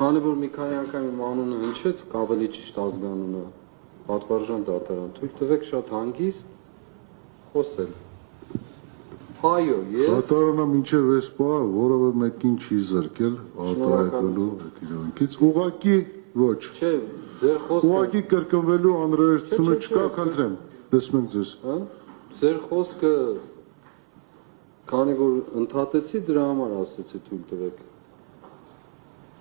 Քանի որ մի քանի անգամ իմ անունը հնչեց, ավելի ճիշտ ազգանունը, պատվարժան դատարան, թույլ տվեք շատ հանգիստ խոսել։ Այո, ես դատարանը մինչև այս պահը որևէ մեկին չի զրկել արտահայտվելու այդ իրավունքից, ուղղակի ոչ։ Չէ, ձեր խոսքը ուղղակի կրկնվելու անհրաժեշտությունը չկա, խնդրեմ, տեսնենք ձեզ։ Ձեր խոսքը, քանի որ ընդհատեցի, դրա համար ասեցի թույլ տվեք։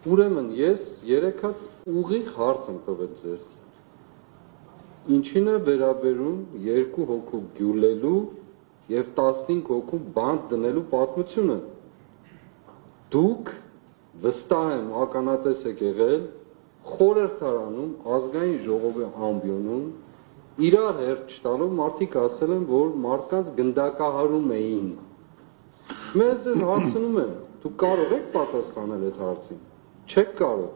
Ուրեմն ես 3 հատ ուղիղ հարց եմ տվել ձեզ։ Ինչին է վերաբերում 2 հոգու գյուլելու եւ 15 հոգու բանտ դնելու պատմությունը։ Դուք վստահ եմ ականատես եք եղել խորհրդարանում ազգային ժողովի ամբիոնում իրար հերթ չտալով մարդիկ ասել են, որ մարդկանց գնդակահարում էին։ Մեզ ձեզ հարցնում եմ, դուք կարող եք պատասխանել այդ հարցին։ Չեք կարող,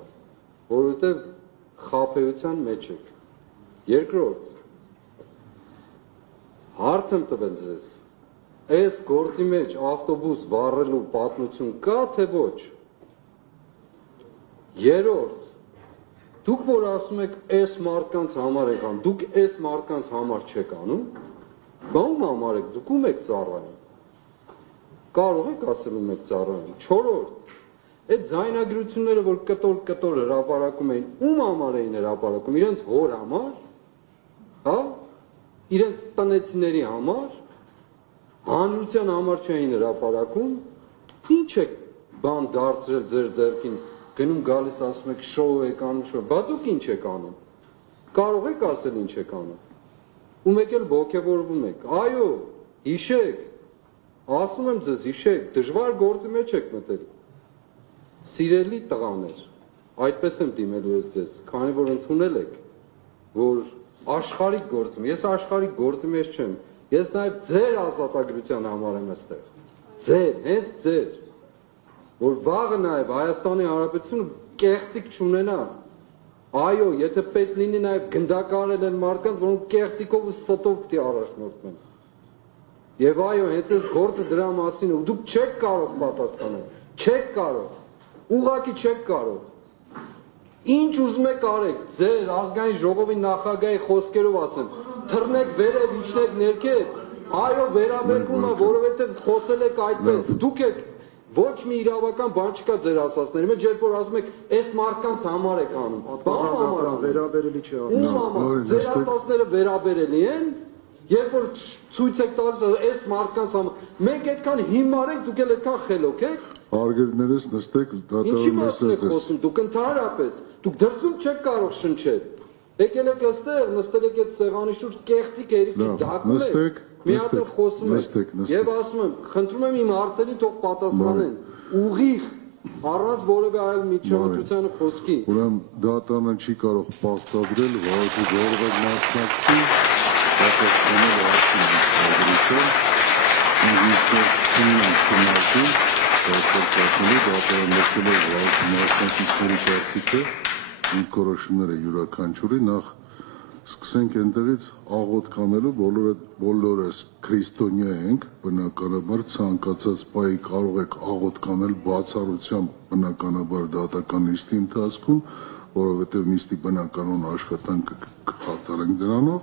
որովհետև խաբեության մեջ եք։ Երկրորդ, հարց եմ տվել ձեզ, այս գործի մեջ ավտոբուս վառելու պատմություն կա, թե ոչ։ Երրորդ, դուք որ ասում եք այս մարդկանց համար եք անում, դուք այս մարդկանց համար չեք անում, բան համար եք, դուք ում եք ծառայում։ Կարող եք ասել ում եք ծառայում։ Չորրորդ, այդ ձայնագրությունները, որ կտոր հրապարակում էին, ում համար էին հրապարակում, իրենց հոր համար, հա, իրենց տնեցիների համար, հանրության համար չէին հրապարակում, ինչ եք բան դարձրել ձեր ձեռքին, գնում գալիս ասում եք շոու եք անում, շոու, բա դուք ինչ եք անում, կարող եք ասել ինչ եք անում, ում եք էլ ոգևորվում եք, այո, հիշեք, ասում եմ ձեզ, հիշեք, դժվար գործի մեջ եք մտել, սիրելի տղաներ, այդպես եմ դիմելու ես ձեզ, քանի որ ընդունել եք, որ աշխարհիկ գործում, ես աշխարհիկ գործի մեջ չեմ, ես նաև ձեր ազատագրության համար եմ այստեղ, ձեր, հենց ձեր, որ վաղը նաև Հայաստանի Հանրապետությունը կեղծիք չունենա, այո, եթե պետք լինի նաև գնդակահարել են մարդկանց, որոնք կեղծիկով ու ստով պիտի առաջնորդվեն, եւ այո, հենց այս գործը դրա մասին է, ու դուք չեք կարող պատասխանել, չեք կարող, ուղղակի չեք կարող, ինչ ուզում եք արեք, ձեր ազգային ժողովի նախագահի խոսքերով ասեմ, թռնեք վերև, իջնեք ներքև, այո, վերաբերվում է, որովհետև խոսել եք այդպես, դուք եք ոչ մի իրավական բան չկա ձեր ասածների մեջ, երբ որ ասում եք, այս մարդկանց համար եք անում, բան համար վերաբերելի չէ, ում համար, ձեր ասածները վերաբերելի են, երբ որ ցույց եք տալիս այս մարդկանց համար, մենք այդքան հիմար ենք, դուք էլ այդքան խելոք եք։ Արգելներս նստեք, ինչի մասին եք խոսում, դուք ընդհանրապես, դուք դրսում չեք կարող շնչել, եկել եք այստեղ, նստել եք այդ սեղանի շուրջ, կեղծիք երիքի դակում եք, մի հատ էլ խոսում եք, եւ ասում եմ, խնդրում եմ իմ հարցերին թող պատասխանեն, ուղիղ, առանց որևէ այլ միջամտության խոսքի։ Ուրեմն դատարանը չի կարող պարտադրել, որովհետեւ որևէ մասնակցի պատասխանել իմ կորոշումները յուրաքանչյուրի նախ սկսենք այնտեղից աղոթք անելու, բոլորս քրիստոնյա ենք, բնականաբար ցանկացած պահի կարող եք աղոթք անել բացառությամբ, բնականաբար դատական նիստի ընթացքում, որովհետև նիստի բնականon աշխատանքը կկատարենք դրանով,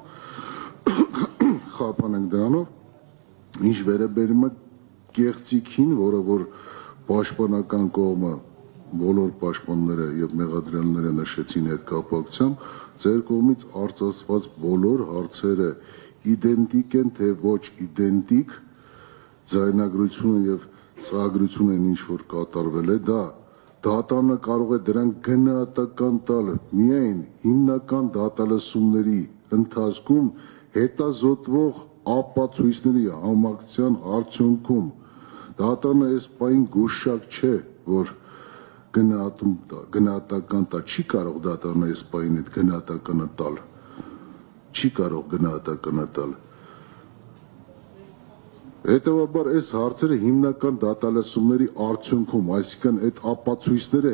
խափանենք դրանով, ինչ վերաբերում է կեղծիքին, որը որ պաշտպանական կողմը բոլոր պաշտպանները եւ մեղադրյալները նշեցին այդ կապակցությամբ, ձեր կողմից արծարծված բոլոր հարցերը իդենտիկ են, թե ոչ իդենտիկ, ձայնագրությունը եւ ծրագրությունը ինչ որ կատարվել է, դա դատարանը կարող է դրան գնահատական տալ միայն հիմնական դատալսումների ընթացքում հետազոտվող ապացույցների համակցության արդյունքում դատարանը այս պահին գուշակ չէ, որ գնահատական տա, չի կարող դատարանը այս պահին այդ գնահատականը տալ, չի կարող գնահատականը տալ։ Հետևաբար այս հարցերը հիմնական դատալսումների արդյունքում, այսինքն այդ ապացույցները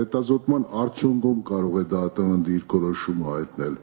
հետազոտման արդյունքում կարող է դատարանը իր որոշումը հայտնել։